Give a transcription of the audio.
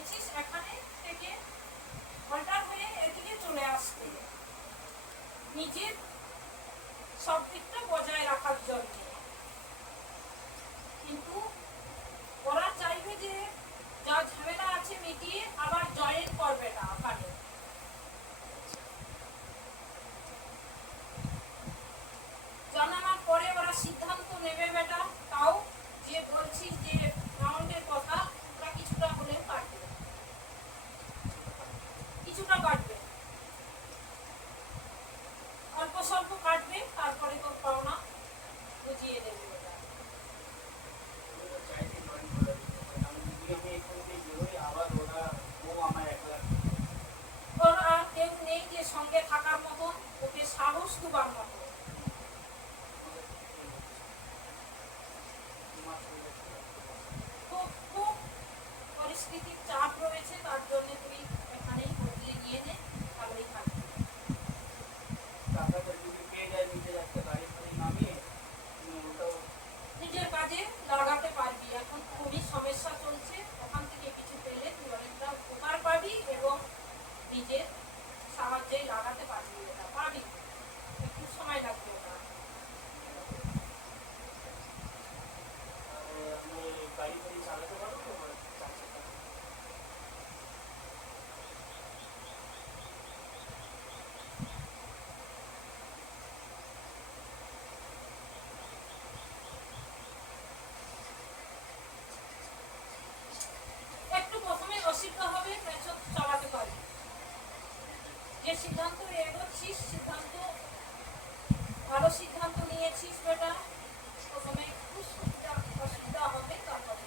চাইছিস এখানে থেকে অল্টার হয়ে এদিকে চলে আসতে, নিজের সব দিকটা বজায় রাখার জন্য। কিন্তু ওরা চাইবে যে যা ঝামেলা আছে মিটিয়ে আবার জয়েন করবে না ওখানে। জানানোর পরে ওরা সিদ্ধান্ত নেবে বেটা। তাও যে বলছিস যে রাউন্ডের কথা, ওরা কিছুটা হলেও কাটবে, কিছুটা কাটবে, অল্প স্বল্প কাটবে, তারপরে তোর পাওনা বুঝিয়ে দেবে ওটা। ওরা কেউ নেই যে সঙ্গে থাকার মতন, ওকে সাহস দুবার মতো। খুব খুব পরিস্থিতির চাপ রয়েছে, তার জন্য তুই এখানেই বদলে নিয়ে নে, ভালোই থাকবি। নিজের কাজে লাগাতে পারবি। এখন খুবই সমস্যা চলছে, ওখান থেকে কিছু পেলে তুই অনেকটা উপকার পাবি এবং নিজের সাহায্যে লাগাতে পারবি। ওটা পাবি, একটু সময় লাগবে ওটা। একটু প্রথমে অসুবিধা হবে, পেছন চালাতে পারবি। যে সিদ্ধান্ত এগোচ্ছিস, সিদ্ধান্ত ভালো সিদ্ধান্ত নিয়েছিস বেটা। প্রথমে একটু অসুবিধা হবে, তারপরে